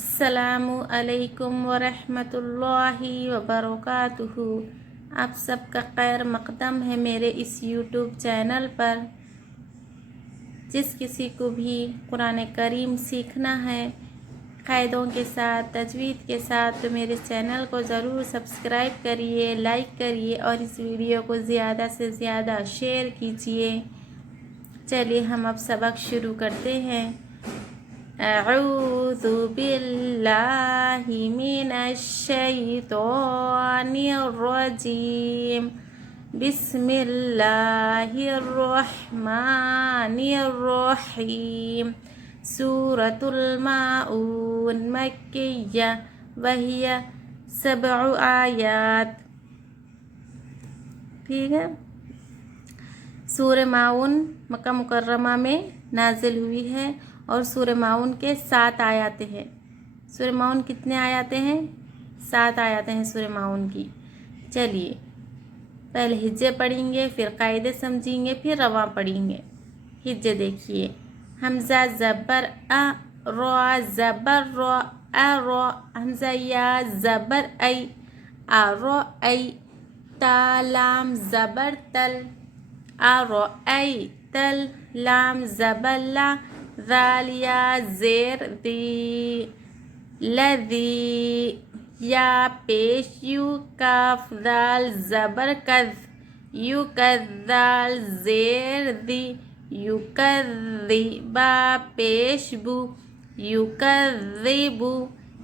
अस्सलामु अलैकुम वरहमतुल्लाहि वबरकातुहू। आप सबका खैर मक़दम है मेरे इस यूट्यूब चैनल पर। जिस किसी को भी कुरान करीम सीखना है क़ायदों के साथ, तजवीद के साथ, तो मेरे चैनल को ज़रूर सब्सक्राइब करिए, लाइक करिए और इस वीडियो को ज़्यादा से ज़्यादा शेयर कीजिए। चलिए हम अब सबक शुरू करते हैं। अऊज़ु बिल्लाहि मिनश शैतानिर रजीम। बिस्मिल्लाहिर रहमानिर रहीम। सूरतुल माऊन मक्किय्या वहिया 7 आयात। ठीक है। सूरह माऊन मक्का मुकर्रमा में नाजिल हुई है और सूरह माऊन के 7 आयातें हैं। सूरह माऊन कितने आयातें हैं? 7 आयातें हैं सूरह माऊन की। चलिए पहले हिज्जे पढ़ेंगे, फिर कायदे समझेंगे, फिर रवा पढ़ेंगे। हिज्जे देखिए। हमज़ा ज़बर अ, रा ज़बर रा, अ रा। हमज़ा या ज़बर ऐ, आ रा ऐ। ता लाम ज़बर तल, आ रा ऐ तल। लाम ज़बर ला, ज़ाल या ज़ेर दी, लज़ी। या पेश यू, काफ ज़ाल ज़बर कज़, यू कज़ ज़ाल ज़ेर दी, युकज़्ज़ी। बा पेश बू, युकज़्ज़िबु।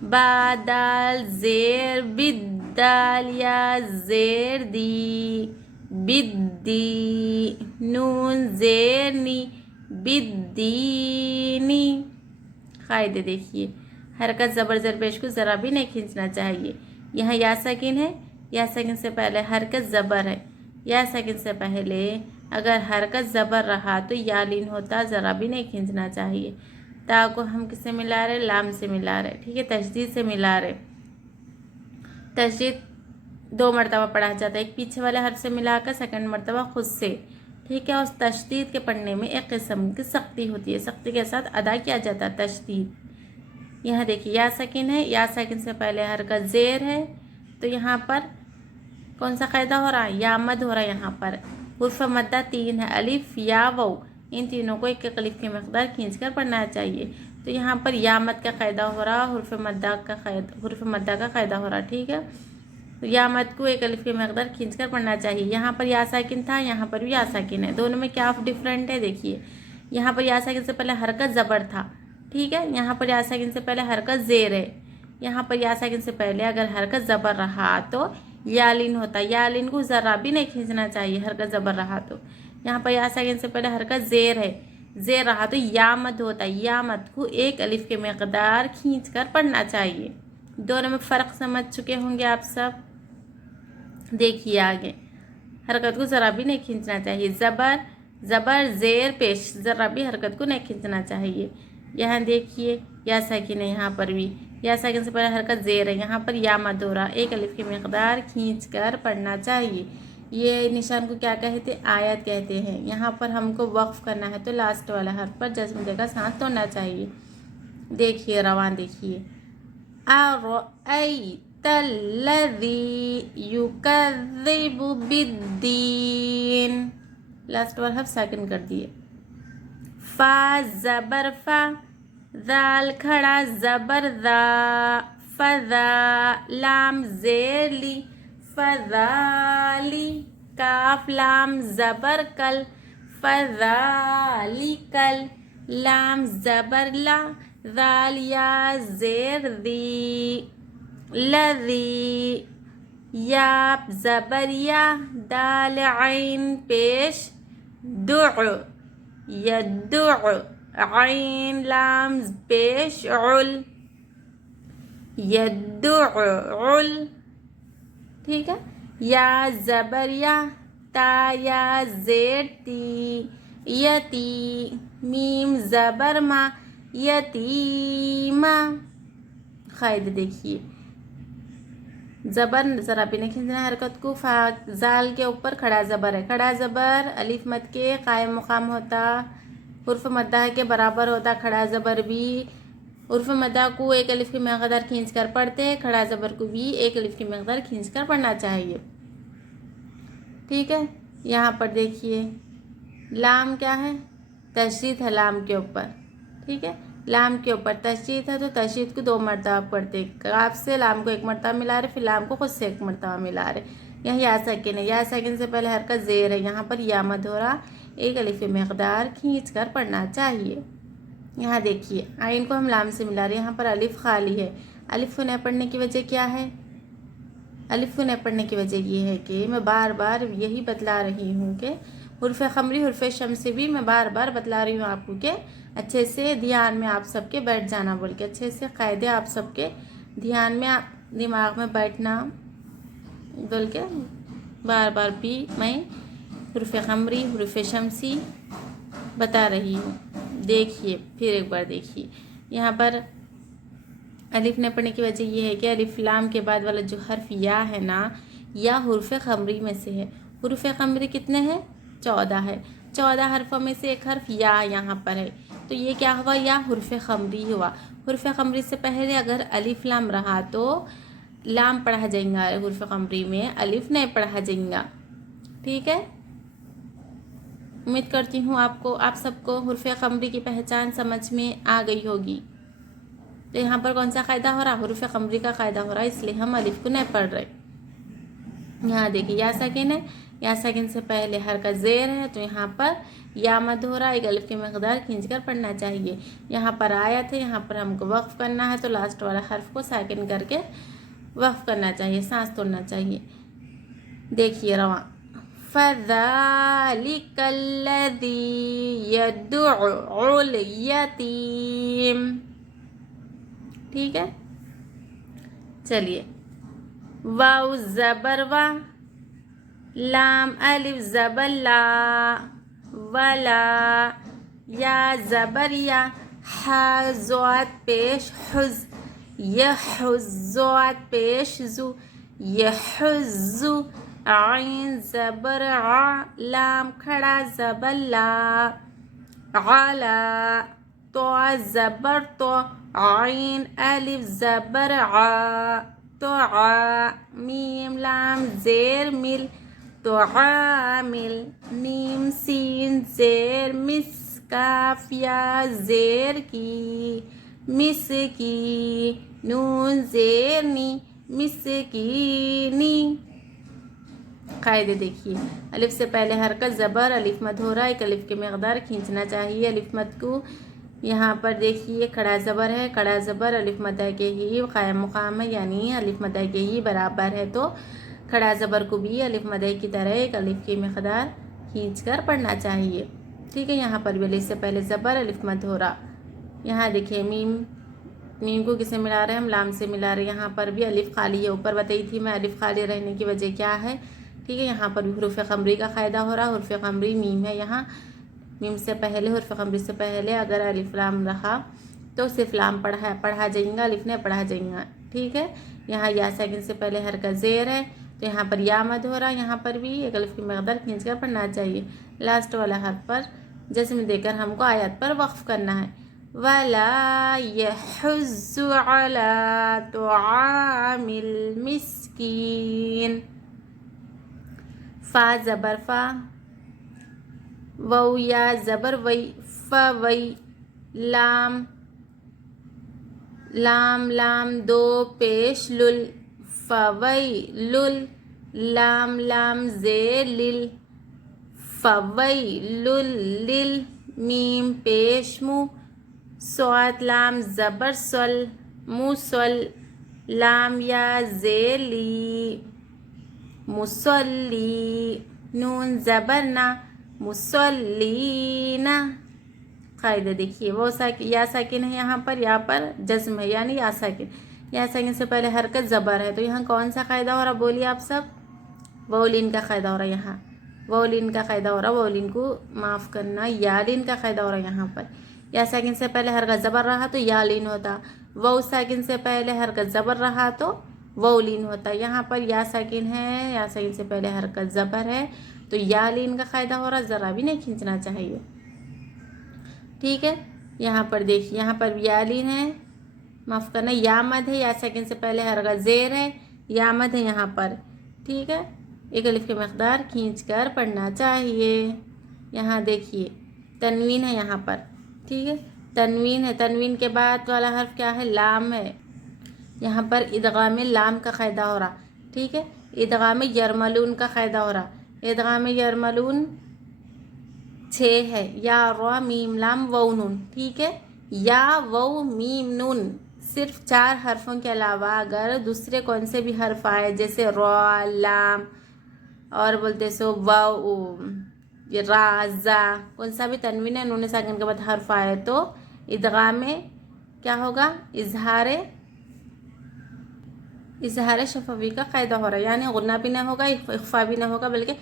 बा दाल ज़ेर बिद, दाल या ज़ेर दी, बिद्दी। नून ज़ेर नी, बिद्दीनी। कायदे देखिए। हरकत ज़बर ज़र पेश को ज़रा भी नहीं खींचना चाहिए। यहाँ या साकिन है, या साकिन से पहले हरकत ज़बर है। या साकिन से पहले अगर हरकत ज़बर रहा तो या लीन होता, ज़रा भी नहीं खींचना चाहिए। ता को हम किससे मिला रहे? लाम से मिला रहे। ठीक है, तशदीद से मिला रहे। तशदीद 2 मरतबा पढ़ा जाता है, एक पीछे वाले हर्फ से मिलाकर, सेकंड मरतबा खुद से। ठीक है। उस तशदीद के पढ़ने में एक किस्म की सख्ती होती है, सख्ती के साथ अदा किया जाता है तशदीद। यहाँ देखिए या साकिन है, या साकिन से पहले हरकत ज़ेर है, तो यहाँ पर कौन सा कायदा हो रहा है? या मद हो रहा है। यहाँ पर हुर्फ मद्दा 3 है, अलिफ या वाउ। इन तीनों को एक एक अलिफ की मकदार खींच कर पढ़ना चाहिए। तो यहाँ पर या मद का कायदा हो रहा, हुर्फ मद्दा का कायदा हो रहा। ठीक है। तो या मद को एक अलिफ की मकदार खींच कर पढ़ना चाहिए। यहाँ पर या साकिन था, यहाँ पर भी या साकिन है। दोनों में क्या डिफरेंट है देखिए। यहाँ पर या साकिन से पहले हरकत ज़बर था। ठीक है। यहाँ पर या साकिन से पहले हरकत ज़ेर है। यहाँ पर या साकिन से पहले अगर हरकत ज़बर रहा तो या लीन होता। या लीन को ज़रा भी नहीं खींचना चाहिए हरकत ज़बर रहा तो। यहाँ पर या साकिन से पहले हरकत ज़ेर है, ज़ेर रहा तो या मद होता। या मद को एक अलिफ के मकदार खींच कर पढ़ना चाहिए। दोनों में फ़र्क समझ चुके होंगे आप सब। देखिए आगे, हरकत को ज़रा भी नहीं खींचना चाहिए। ज़बर ज़बर ज़ेर पेश, ज़रा भी हरकत को नहीं खींचना चाहिए। यहाँ देखिए या साकिन है, यहाँ पर भी या साकिन से पहले हरकत ज़ेर है, यहाँ पर या मद हो रहा, एक अलिफ की मकदार खींच कर पढ़ना चाहिए। ये निशान को क्या कहते हैं? आयत कहते हैं। यहाँ पर हमको वक्फ करना है तो लास्ट वाला हर्फ पर जज्म देकर सांस तोड़ना चाहिए। देखिए रवान देखिए। अरअयतल्लज़ी युकज़्ज़िबु बिद्दीन। लास्ट वाला हर्फ साकिन कर दिए। फा ज़बर फा, ज़ाल खड़ा ज़बर ज़ा, फ़ज़ा। लाम ज़ेर ली, फ़ज़ाली। काफ लाम ज़बर कल, फ़ज़ालिकल। लाम ज़बर ला, ज़ाल या ज़ेर दी, लज़ी। या ज़बर या, दाल ऐन पेश, दुअ, यद्दुअ। ऐन लाम पेश, उल, यद्दुअल। ठीक है। या ज़बर या, ता या ज़ेर ती, यती। मीम ज़बर मा, यतीमा। कायदे देखिए। ज़बर ज़रा भी नहीं खींचना हरकत को। फा ज़ाल के ऊपर खड़ा ज़बर है, खड़ा ज़बर अलिफ मद के कायम मुकाम होता, हुर्फ मद्दा के बराबर होता खड़ा ज़बर भी। حروف مدہ کو ایک الف کی مقدار کھینچ کر پڑھتے ہیں، کھڑا زبر کو بھی ایک الف کی مقدار کھینچ کر پڑھنا چاہیے، ٹھیک ہے۔ یہاں پر دیکھیے لام کیا ہے، تشدید ہے لام کے اوپر، ٹھیک ہے، لام کے اوپر تشدید ہے تو تشدید کو 2 مرتبہ پڑھتے ہیں، کاف سے لام کو 1 مرتبہ ملا رہے، پھر لام کو خود سے 1 مرتبہ ملا رہے۔ یہاں یا ساکن ہے، یا ساکن سے پہلے حرکت زیر ہے، یہاں پر یا مد ہو رہا، ایک الف کی مقدار کھینچ کر پڑھنا چاہیے۔ یہاں دیکھیے آئین کو ہم لام سے ملا رہے ہیں، یہاں پر الف خالی ہے، الف کو نہ پڑھنے کی وجہ کیا ہے؟ الف کو نہ پڑھنے کی وجہ یہ ہے کہ میں بار بار یہی بتلا رہی ہوں کہ حرف خمری حرف شمسی بھی میں بار بار بتلا رہی ہوں آپ کو کہ اچھے سے دھیان میں آپ سب کے بیٹھ جانا، بول کے اچھے سے قاعدے آپ سب کے دھیان میں دماغ میں بیٹھنا بول کے بار بار بھی میں حرف خمری حرف شمسی بتا رہی ہوں۔ دیکھیے پھر ایک بار دیکھیے، یہاں پر الف نہ پڑھنے کی وجہ یہ ہے کہ الف لام کے بعد والا جو حرف یا ہے نا، یا حرف خمری میں سے ہے۔ حروف خمری کتنے ہیں؟ 14 ہے، 14 حرفوں میں سے ایک حرف یا یہاں پر ہے، تو یہ کیا ہوا؟ یا حرف خمری ہوا۔ حرف خمری سے پہلے اگر الف لام رہا تو لام پڑھا جائیں گا، حرف خمری میں الف نہیں پڑھا جائیں گا، ٹھیک ہے۔ امید کرتی ہوں آپ سب کو حرف خمری کی پہچان سمجھ میں آ گئی ہوگی۔ تو یہاں پر کون سا قاعدہ ہو رہا؟ حروف خمری کا قاعدہ ہو رہا ہے، اس لیے ہم الف کو نہیں پڑھ رہے۔ یہاں دیکھیے یا ساکن ہے، یا ساکن سے پہلے حرکت زیر ہے تو یہاں پر یا مد ہو رہا، ایک الف کی مقدار کھینچ کر پڑھنا چاہیے۔ یہاں پر آیت ہے، یہاں پر ہم کو وقف کرنا ہے تو لاسٹ والا حرف کو ساکن کر کے وقف کرنا چاہیے، سانس توڑنا چاہیے۔ دیکھیے رواں فَذَلِكَ الَّذِي يَدُعُّ الْيَتِيمَ، ٹھیک ہے۔ چلیے واو زبر وا، لام الف زبر لا، ولا، یا زبر یا، ہا زوات پیش حز، یحز زوات پیش زو، یحزو، عین زبر ع، لام کھڑا زبر لا، علا، تو زبر تو، عین الف زبر ع، تو ع، میم لام زیر مل، تو عامل، میم سین زیر مس، کاف یا زیر کی، مس کی، نون زیر نی، مس کی نی۔ قاعدے دیکھیے الف سے پہلے حرکت زبر، الف مد ہو رہا، ایک الف کی مقدار کھینچنا چاہیے الف مد کو۔ یہاں پر دیکھیے کھڑا زبر ہے، کھڑا زبر الف مدہ کے ہی قائم مقام ہے، یعنی الف مدہ کے ہی برابر ہے، تو کھڑا زبر کو بھی الف مدہ کی طرح ایک الف کی مقدار کھینچ کر پڑھنا چاہیے، ٹھیک ہے۔ یہاں پر بھی الف سے پہلے زبر الف مد ہو رہا۔ یہاں دیکھیے میم کو کسے ملا رہے ہیں؟ ہم لام سے ملا رہے ہیں، یہاں پر بھی الف خالی ہے، اوپر بتائی تھی میں الف خالی رہنے کی وجہ کیا ہے، ٹھیک ہے۔ یہاں پر بھی حروف خمری کا قاعدہ ہو رہا، حروف خمری میم ہے، یہاں میم سے پہلے حرف خمری سے پہلے اگر الف لام رہا تو صرف لام پڑھا جائیں گا، الف نہیں پڑھا جائیں گا، ٹھیک ہے۔ یہاں یا ساکن سے پہلے حرکت زیر ہے تو یہاں پر یا مد ہو رہا، یہاں پر بھی ایک الف کی مقدار کھینچ کر پڑھنا چاہیے، لاسٹ والا حرف پر جسم دے کر ہم کو آیت پر وقف کرنا ہے۔ وَلَا يَحُزُّ عَلَىٰ طَعَامِ الْمِسْكِينِ، فا زبر فا، وو یا زبر وی، فوی، لام لام دو پیش لل، فوی لل، لام زیر لل، فوی لل لل، میم پیش مو، صاد لام زبر سل، مسل، لام یا زیر لی، مسلی، نون زبر نا، مسلینا۔ قاعدہ دیکھیے وہ یا ساکن ہے، یہاں پر جزم ہے، یعنی یا ساکن، یا ساکن سے پہلے حرکت زبر ہے، تو یہاں کون سا قاعدہ ہو رہا بولیے آپ سب؟ وولین کا قاعدہ ہو رہا، یہاں وولین کا قاعدہ ہو رہا، وولین کو معاف کرنا، یا لین کا قاعدہ ہو رہا یہاں پر۔ یا ساکن سے پہلے حرکت زبر رہا تو یا لین ہوتا، وو ساکن سے پہلے حرکت زبر رہا تو وولین ہوتا، یہاں پر یا ساکن ہے، یا ساکن سے پہلے حرکت زبر ہے تو یا لین کا قاعدہ ہو رہا، ذرا بھی نہیں کھینچنا چاہیے، ٹھیک ہے۔ یہاں پر دیکھیے یہاں پر یا لین ہے माफ़ करना, या मद है, या सेकंड से पहले हरकत ज़ेर है, या मद है यहाँ पर, ठीक है। एक अलिफ की मकदार खींच कर पढ़ना चाहिए। यहाँ देखिए तनवीन है यहाँ पर, ठीक है, तनवीन है। तनवीन के बाद वाला हर्फ क्या है? लाम है। यहाँ पर इदगाम लाम का क़ायदा हो रहा, ठीक है। इदगाम यरमलून का क़ायदा हो रहा। इदगाम यरमलून 6 है, या रा मीम लाम वाव नून, ठीक है। या वाव मीम नून, सिर्फ 4 हरफों के अलावा अगर दूसरे कौन से भी हर्फ आए, जैसे रा, लाम और बोलते सो वाव, रा, जा, कौन सा भी तनवीन है नून साकिन के बाद हर्फ आए तो इदगाम में क्या होगा? इजहार शफवी का क़ायदा हो रहा है, यानी गुन्ना भी ना होगा, इख्फा भी ना होगा, बल्कि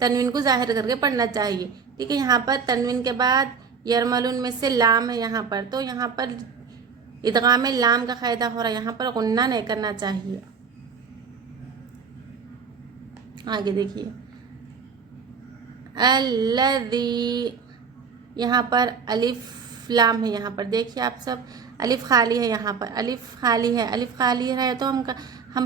तनवीन को ज़ाहिर करके पढ़ना चाहिए, ठीक है। यहाँ पर तनवीन के बाद यरमलून में से लाम है यहाँ पर, तो यहाँ पर इदगाम लाम का क़ायदा हो रहा है, यहाँ पर गुन्ना नहीं करना चाहिए। आगे देखिए अल्लज़ी, यहाँ पर अलिफ लाम है, यहाँ पर देखिए आप सब अलिफ खाली है, यहाँ पर अलिफ खाली है। अलिफ खाली है तो हम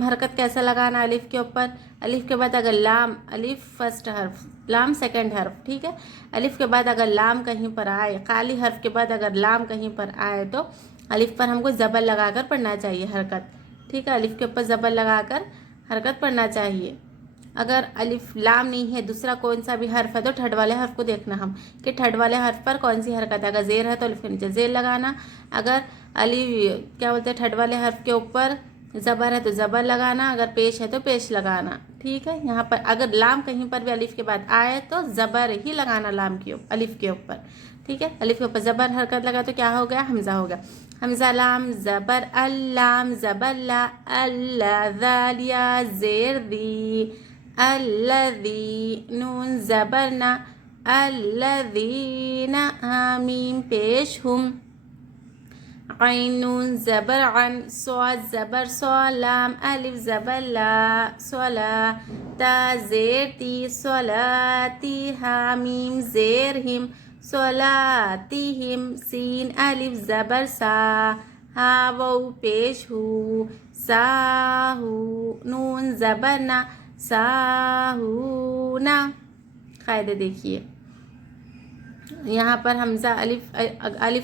हरकत कैसा लगाना? अलिफ के ऊपर, अलिफ के बाद अगर लाम, अलिफ फर्स्ट हर्फ, लाम सेकंड हर्फ, ठीक है। अलिफ के बाद अगर लाम कहीं पर आए, खाली हर्फ के बाद अगर लाम कहीं पर आए तो अलिफ पर हमको ज़बर लगाकर पढ़ना चाहिए हरकत, ठीक है। अलिफ के ऊपर ज़बर लगाकर हरकत पढ़ना चाहिए। अगर अलिफ लाम नहीं है, दूसरा कौन सा भी हर्फ है, तो ठड वाले हर्फ को देखना हम कि ठड वाले हर्फ पर कौन सी हरकत है। अगर ज़ेर है तो अलिफ के नीचे ज़ेर लगाना। अगर अलिफ क्या बोलते हैं, ठड वाले हर्फ के ऊपर ज़बर है तो ज़बर लगाना, अगर पेश है तो पेश लगाना, ठीक है। यहाँ पर अगर लाम कहीं पर भी अलिफ के बाद आए तो ज़बर ही लगाना लाम के ऊपर, अलिफ के ऊपर, ठीक है। अलिफ के ऊपर ज़बर हरकत लगा तो क्या हो गया? हमज़ा हो गया। हमज़ा लाम ज़बर अल्लाम ज़बर ला अल्ला ज़ालिया ज़ेर दी अल्लज़ी नून ज़बर ना अल्लज़ीना आमीम पेश हुम ऐन नून ज़बर अन स्वाद ज़बर स्वालाम अलिफ ज़बर ला स्वला ता ज़ेर ती स्वलाती हामीम ज़ेर हिम स्वलातिहिम सीन अलिफ ज़बर सा हा वाव पेश हु साहू नून ज़बर ना साहूना। क़ायदे देखिए यहाँ पर हमज़ा अलिफ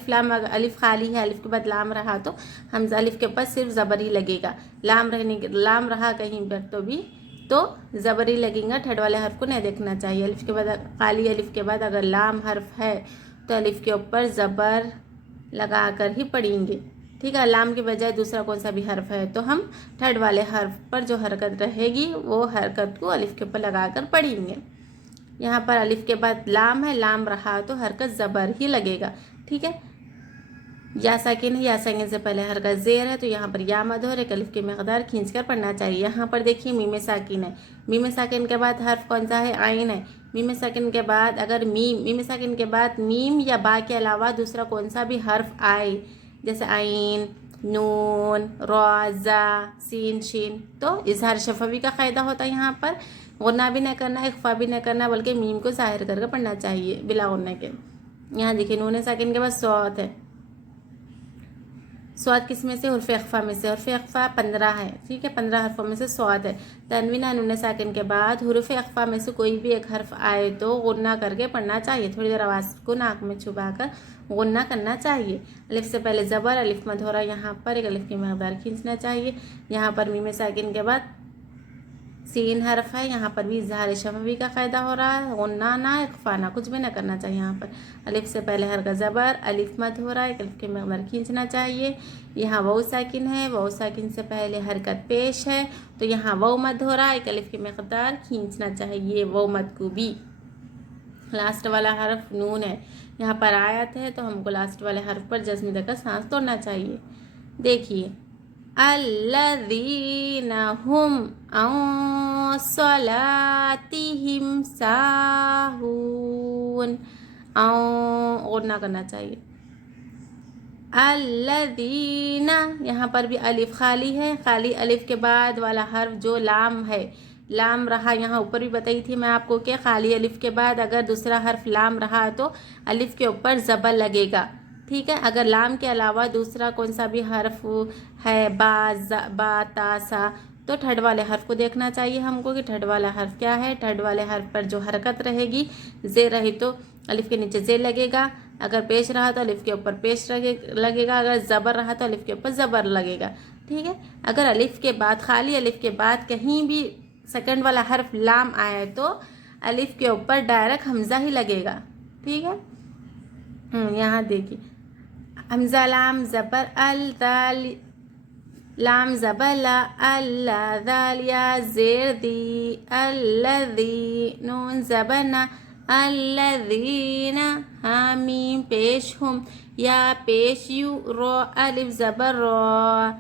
लाम, अगर अलिफ खाली है, अलिफ के बाद लाम रहा तो हमज़ा अलिफ के ऊपर सिर्फ ज़बर ही लगेगा। लाम रहा कहीं पर तो ज़बर ही लगेगा, ठड वाले हर्फ को नहीं देखना चाहिए। अलिफ के बाद खाली अलिफ के बाद अगर लाम हर्फ है तो अलिफ के ऊपर ज़बर लगा कर ही पढ़ेंगे, ठीक है। लाम के बजाय दूसरा कौन सा भी हर्फ है तो हम ठड वाले हर्फ पर जो हरकत रहेगी वो हरकत को अलिफ के ऊपर लगा कर पढ़ेंगे। यहाँ पर अलिफ के बाद लाम है, लाम रहा तो हरकत ज़बर ही लगेगा, ठीक है। या साकिन है, या साकिन से पहले हरकत ज़ेर है तो यहाँ पर या मद और एक अलिफ की मकदार खींच कर पढ़ना चाहिए। यहाँ पर देखिए मीम साकिन है, मीम साकिन के बाद हर्फ कौन सा है? आइन है। मीम साकिन के बाद अगर मीम साकिन के बाद मीम या बा के अलावा दूसरा कौन सा भी हर्फ आए, जैसे आइन, नून, रा, जा, सीन, शीन, तो इजहार शफवी का क़ायदा होता है। यहाँ पर गुन्ना भी नहीं करना, इख्फा भी नहीं करना, बल्कि मीम को ज़ाहिर करके पढ़ना चाहिए बिला गुन्ने के। यहाँ देखिए नून साकिन के बाद सौत है। स्वाद किस में से? हुर्फ़ इख्फा में से। हुर्फ़ इख्फा 15 है, ठीक है। 15 हरफों में से स्वाद है। तनवीन नून साकिन के बाद हुर्फ़ इख्फा में से कोई भी एक हर्फ आए तो गुन्ना करके पढ़ना चाहिए। थोड़ी देर आवाज़ को नाक में छुपा कर गुन्ना करना चाहिए। अलिफ से पहले ज़बर, अलिफ मद हो रहा, यहाँ पर एक अलिफ की मकदार खींचना चाहिए। यहाँ पर मीम साकिन के बाद सीन हर्फ है, यहाँ पर भी इज़हार शफवी का क़ायदा हो रहा है। गुन्ना ना, इख्फा ना, कुछ भी ना करना चाहिए। यहाँ पर अलिफ से पहले हरकत ज़बर, अलिफ मद हो रहा है, एक अलिफ की मकदार खींचना चाहिए। यहाँ वाव साकिन है, वाव साकिन से पहले हरकत पेश है तो यहाँ वाव मद हो रहा है, एक अलिफ की मकदार खींचना चाहिए वाव मद को भी। लास्ट वाला हर्फ नून है, यहाँ पर आयत है तो हमको लास्ट वाले हर्फ पर जज़्म देकर सांस तोड़ना चाहिए। देखिए अल्लज़ीना हुम अन सलातिहिम साहून, गुन्ना करना चाहिए। अल्लज़ीना, यहाँ पर भी अलिफ खाली है, खाली अलिफ के बाद वाला हर्फ जो लाम है, लाम रहा, यहाँ ऊपर भी बताई थी मैं आपको कि खाली अलिफ के बाद अगर दूसरा हर्फ लाम रहा तो अलिफ के ऊपर ज़बर लगेगा, ٹھیک ہے. اگر لام کے علاوہ دوسرا کون سا بھی حرف ہے با تا سا تو ٹھڈ والے حرف کو دیکھنا چاہیے ہم کو کہ ٹھڈ والا حرف کیا ہے. ٹھڈ والے حرف پر جو حرکت رہے گی زیر رہی تو الف کے نیچے زیر لگے گا. اگر پیش رہا تو الف کے اوپر پیش لگے گا. اگر زبر رہا تو الف کے اوپر زبر لگے گا. ٹھیک ہے. اگر الف کے بعد خالی الف کے بعد کہیں بھی سیکنڈ والا حرف لام آئے تو الف کے اوپر ڈائریکٹ حمزہ ہی لگے گا. ٹھیک ہے. یہاں دیکھیے حمزہ لام زبر ال لام زبر لا اللہ ذال یا زیر دی الذی نون زبر نا الذین حامیم پیش ہم یا پیش یو رو الف زبر رو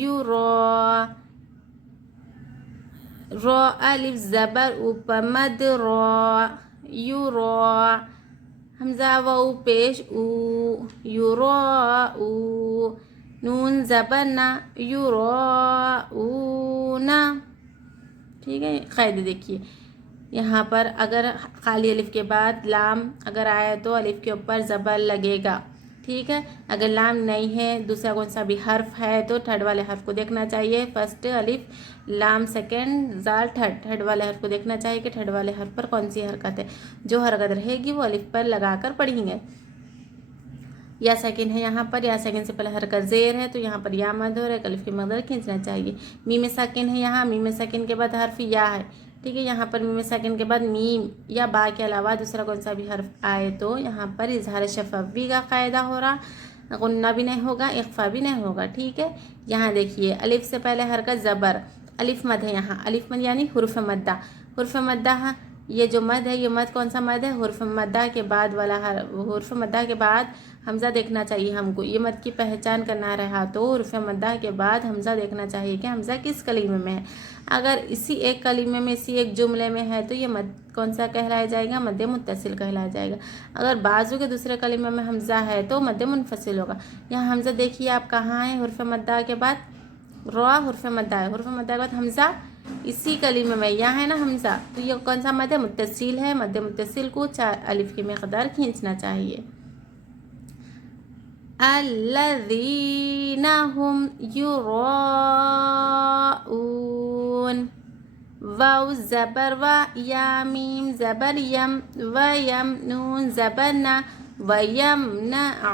یو رو رو الف زبر اوپر مد رو یو رو حمزہ و پیش او یو رو او نون زبر نا یو رو او نا. ٹھیک ہے. قاعدے دیکھیے یہاں پر اگر خالی الف کے بعد لام اگر آئے تو الف کے اوپر زبر لگے گا. ٹھیک ہے. اگر لام نہیں ہے دوسرا کون سا بھی حرف ہے تو ٹھڈ والے حرف کو دیکھنا چاہیے. فرسٹ الف لام سیکنڈ زال ٹھڈ والے حرف کو دیکھنا چاہیے کہ ٹھڈ والے حرف پر کون سی حرکت ہے. جو حرکت رہے گی وہ الف پر لگا کر پڑھیں گے. یا سیکنڈ ہے یہاں پر یا سیکنڈ سے پہلے حرکت زیر ہے تو یہاں پر یا مد اور ایک الف کی مقدار کھینچنا چاہیے. میم ساکن ہے یہاں میم ساکن کے بعد حرف یا ہے. ٹھیک ہے. یہاں پر میم ساکن کے بعد میم یا با کے علاوہ دوسرا کون سا بھی حرف آئے تو یہاں پر اظہار شفوی کا قاعدہ ہو رہا. غنہ بھی نہیں ہوگا اخفا بھی نہیں ہوگا. ٹھیک ہے. یہاں دیکھیے الف سے پہلے حرکت زبر الف مد ہے. یہاں الف مد یعنی حرف مدہ. حرف مدہ یہ جو مد ہے یہ مد کون سا مد ہے؟ حرف مدہ کے بعد والا حرف مدہ کے بعد حمزہ دیکھنا چاہیے ہم کو. یہ مد کی پہچان کرنا رہا تو حرف مدہ کے بعد حمزہ دیکھنا چاہیے کہ حمزہ کس کلمے میں ہے. اگر اسی ایک کلمے میں اسی ایک جملے میں ہے تو یہ مد کون سا کہلایا جائے گا؟ مد متصل کہلایا جائے گا. اگر بازو کے دوسرے کلمے میں حمزہ ہے تو مد منفصل ہوگا. یہاں حمزہ دیکھیے آپ کہاں ہے؟ حرف مدہ کے بعد رو حرف مدہ ہے. حرف مدہ کے بعد حمزہ اسی کلمے میں یہاں ہے نا حمزہ تو یہ کون سا مد متصل ہے. مد متصل کو 4 الف کی مقدار کھینچنا چاہیے. الذین هم یراؤون واو زبر و یا میم زبر یم و یم نون زبر نا و یم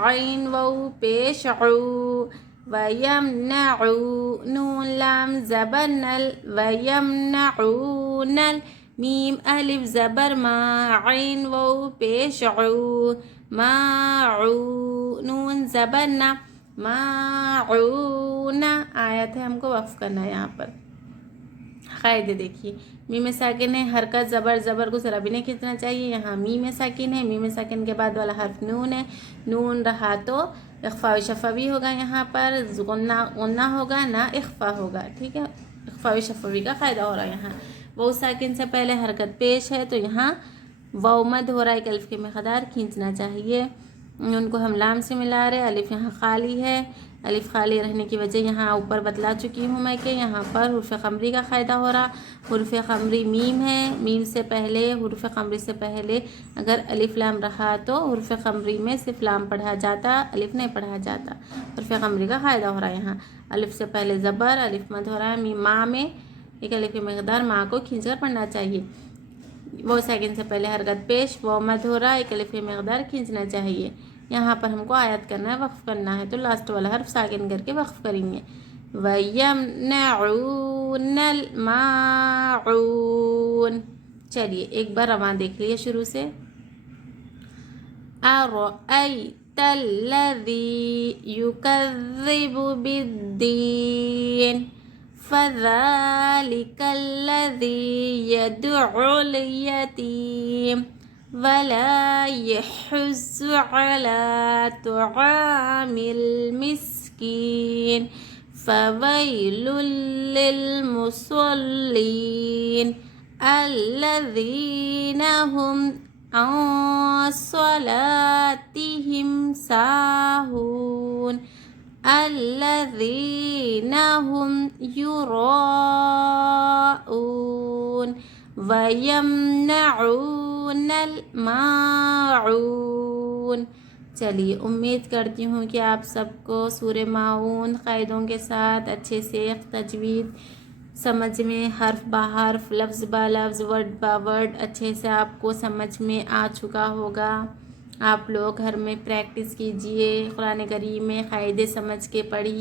عین واو پیش عو و یمنعو نون لام زبر نل و یمنعونل میم الف زبر ما عین واو پیش عو معو نون زبر نا معون. آیت ہے ہم کو وقف کرنا ہے یہاں پر. قاعدے دیکھیے میم ساکن ہے حرکت زبر کو ذرا بھی نہیں کھینچنا چاہیے. یہاں میم ساکن ہے. میم ساکن کے بعد والا حرف نون ہے. نون رہا تو اخفا و شفوی ہوگا. یہاں پر غنہ ہوگا نہ اخفا ہوگا. ٹھیک ہے. اخفا و شفوی کا قاعدہ ہو رہا ہے. یہاں وہ ساکن سے پہلے حرکت پیش ہے تو یہاں واو مد ہو رہا ہے. ایک الف کی مقدار کھینچنا چاہیے. ان کو ہم لام سے ملا رہے. الف یہاں خالی ہے. الف خالی رہنے کی وجہ یہاں اوپر بتلا چکی ہوں میں کہ یہاں پر حرف قمری کا قاعدہ ہو رہا. حرف قمری میم ہے. میم سے پہلے حرف قمری سے پہلے اگر الف لام رہا تو حرف قمری میں صرف لام پڑھا جاتا الف نہیں پڑھا جاتا. حرف قمری کا قاعدہ ہو رہا ہے. یہاں الف سے پہلے زبر الف مد ہو رہا ہے. میم ماں میں ایک الف کی مقدار ماں کو کھینچ کر پڑھنا چاہیے. وہ سیکنڈ سے پہلے حرکت پیش وہ مد ہو رہا ہے. ایک الف کی مقدار کھینچنا چاہیے. یہاں پر ہم کو آیت کرنا ہے وقف کرنا ہے تو لاسٹ والا حرف ساکن کر کے وقف کریں گے. وَيَمْنَعُونَ الْمَاعُونَ. چلیے ایک بار رواں دیکھ لیے شروع سے. أَرَأَيْتَ الَّذِي يُكَذِّبُ بِالدِّينِ فَذَلِكَ الَّذِي يَدُعُّ الْيَتِيمَ وَلَا يَحُضُّ عَلَى طَعَامِ الْمِسْكِينِ فَوَيْلٌ لِلْمُصَلِّينَ الَّذِينَ هُمْ عَنْ صَلَاتِهِمْ سَاهُونَ الَّذِينَ هُمْ يُرَاءُونَ وَيَمْنَعُونَ الْمَاعُونَ. چلیے امید کرتی ہوں کہ آپ سب کو سورہ ماعون قاعدوں کے ساتھ اچھے سے تجوید سمجھ میں حرف بہ حرف لفظ بہ لفظ ورڈ بہ ورڈ اچھے سے آپ کو سمجھ میں آ چکا ہوگا۔ آپ لوگ گھر میں پریکٹس کیجئے، قرآن کریم میں قاعدے سمجھ کے پڑھیے۔